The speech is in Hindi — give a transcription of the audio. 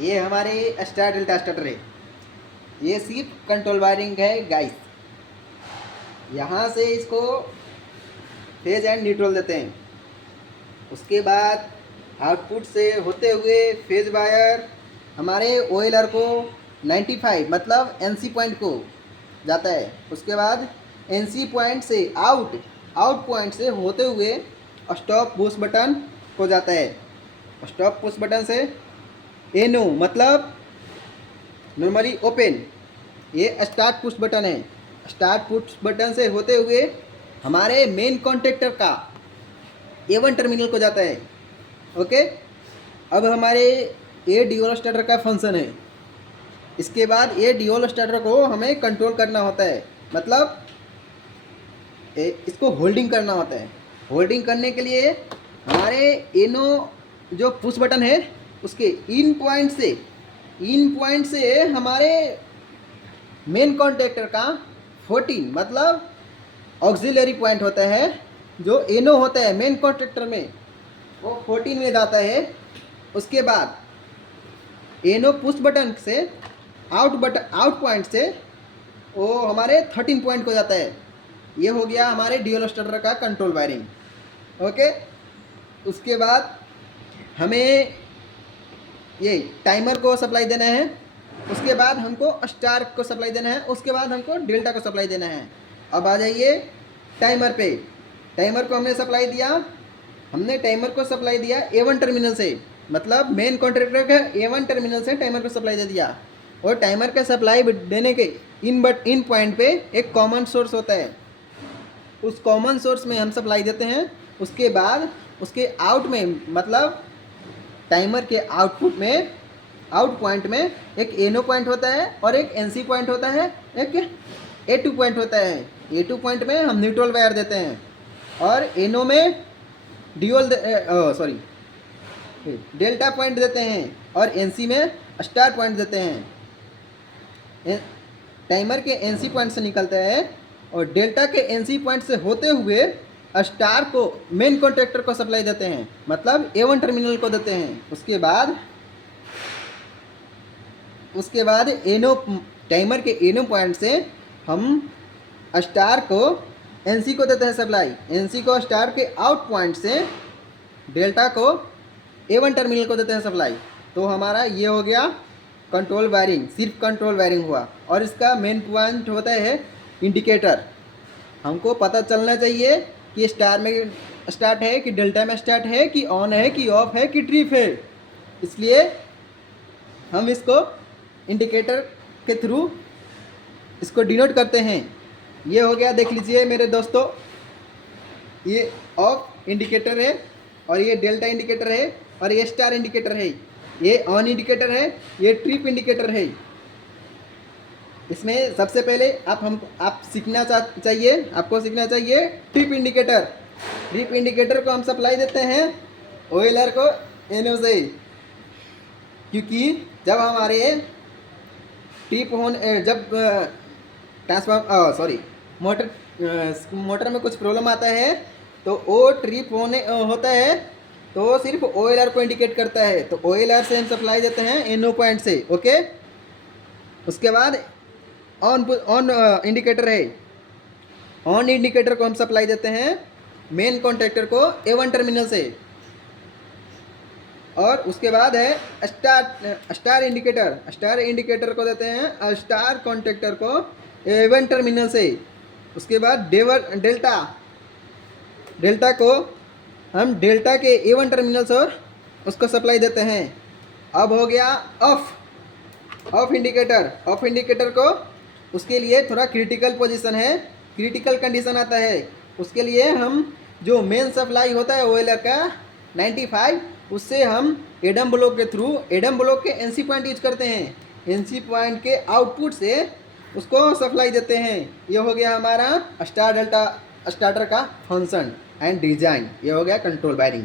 ये हमारे स्टार डेल्टा स्टार्टर है। ये सिर्फ कंट्रोल वायरिंग है गाइस। यहाँ से इसको फेज एंड न्यूट्रल देते हैं। उसके बाद आउटपुट से होते हुए फेज वायर हमारे ओएलआर को 95 मतलब एनसी पॉइंट को जाता है। उसके बाद एनसी पॉइंट से आउट पॉइंट से होते हुए स्टॉप पुश बटन को जाता है। स्टॉप पुश बटन से एनो मतलब नॉर्मली ओपन, ये स्टार्ट पुश बटन है। स्टार्ट पुश बटन से होते हुए हमारे मेन कॉन्टेक्टर का A1 टर्मिनल को जाता है। ओके, अब हमारे ये ड्यूल स्टार्टर का फंक्शन है। इसके बाद ये ड्यूल स्टार्टर को हमें कंट्रोल करना होता है, मतलब इसको होल्डिंग करना होता है। होल्डिंग करने के लिए हमारे एनो जो पुश बटन है उसके इन पॉइंट से हमारे मेन कॉन्टेक्टर का 14 मतलब ऑक्सिलरी पॉइंट होता है। जो एनो होता है मेन कॉन्टेक्टर में वो 14 में जाता है। उसके बाद एनो पुश बटन से आउट पॉइंट से वो हमारे 13 पॉइंट को जाता है। ये हो गया हमारे ड्यूल स्टार्टर का कंट्रोल वायरिंग। ओके, उसके बाद हमें ये टाइमर को सप्लाई देना है। उसके बाद हमको स्टार को सप्लाई देना है। उसके बाद हमको डेल्टा को सप्लाई देना है। अब आ जाइए टाइमर पे। टाइमर को हमने सप्लाई दिया, हमने टाइमर को सप्लाई दिया A1 टर्मिनल से, मतलब मेन कॉन्ट्रैक्टर का A1 टर्मिनल से टाइमर को सप्लाई दे दिया। और टाइमर का सप्लाई देने के इन पॉइंट पे एक कॉमन सोर्स होता है। उस कॉमन सोर्स में हम सप्लाई देते हैं। उसके बाद उसके आउट में मतलब टाइमर के आउट पॉइंट में एक एनो पॉइंट होता है और एक एनसी पॉइंट होता है, एक A2 पॉइंट होता है। A2 पॉइंट में हम न्यूट्रल वायर देते हैं और एनो में डेल्टा पॉइंट देते हैं और एनसी में स्टार पॉइंट देते हैं। टाइमर के एनसी पॉइंट से निकलता है और डेल्टा के एनसी पॉइंट से होते हुए स्टार को मेन कॉन्ट्रैक्टर को सप्लाई देते हैं, मतलब A1 टर्मिनल को देते हैं। उसके बाद एनो टाइमर के एनो पॉइंट से हम स्टार को एनसी को देते हैं सप्लाई। एनसी को स्टार के आउट पॉइंट से डेल्टा को A1 टर्मिनल को देते हैं सप्लाई। तो हमारा ये हो गया कंट्रोल वायरिंग, सिर्फ कंट्रोल वायरिंग हुआ। और इसका मेन पॉइंट होता है इंडिकेटर। हमको पता चलना चाहिए कि स्टार में स्टार्ट है कि डेल्टा में स्टार्ट है कि ऑन है कि ऑफ है कि ट्रिप है। इसलिए हम इसको इंडिकेटर के थ्रू इसको डिनोट करते हैं। ये हो गया, देख लीजिए मेरे दोस्तों, ये ऑफ इंडिकेटर है और ये डेल्टा इंडिकेटर है और ये स्टार इंडिकेटर है। ये ऑन इंडिकेटर है, ये ट्रिप इंडिकेटर है। इसमें सबसे पहले आपको सीखना चाहिए ट्रिप इंडिकेटर। ट्रिप इंडिकेटर को हम सप्लाई देते हैं ओएलआर को एनो से, क्योंकि जब हमारे ट्रिप होने जब मोटर में कुछ प्रॉब्लम आता है तो वो ट्रिप होता है तो सिर्फ ओएलआर को इंडिकेट करता है। तो ओएलआर से हम सप्लाई देते हैं एनो पॉइंट से। ओके, उसके बाद ऑन इंडिकेटर है। ऑन इंडिकेटर को हम सप्लाई देते हैं मेन कॉन्ट्रैक्टर को A1 टर्मिनल से। और उसके बाद है स्टार इंडिकेटर को देते हैं स्टार कॉन्ट्रैक्टर को A1 टर्मिनल से। उसके बाद डेल्टा को हम डेल्टा के A1 टर्मिनल से उसको सप्लाई देते हैं। अब हो गया ऑफ इंडिकेटर को, उसके लिए थोड़ा क्रिटिकल पोजीशन है, क्रिटिकल कंडीशन आता है। उसके लिए हम जो मेन सप्लाई होता है ओएलआर का 95, उससे हम एडम ब्लॉक के थ्रू एडम ब्लॉक के एनसी पॉइंट यूज करते हैं। एनसी पॉइंट के आउटपुट से उसको सप्लाई देते हैं। ये हो गया हमारा स्टार डेल्टा स्टार्टर का फंक्शन एंड डिजाइन। ये हो गया कंट्रोल वायरिंग।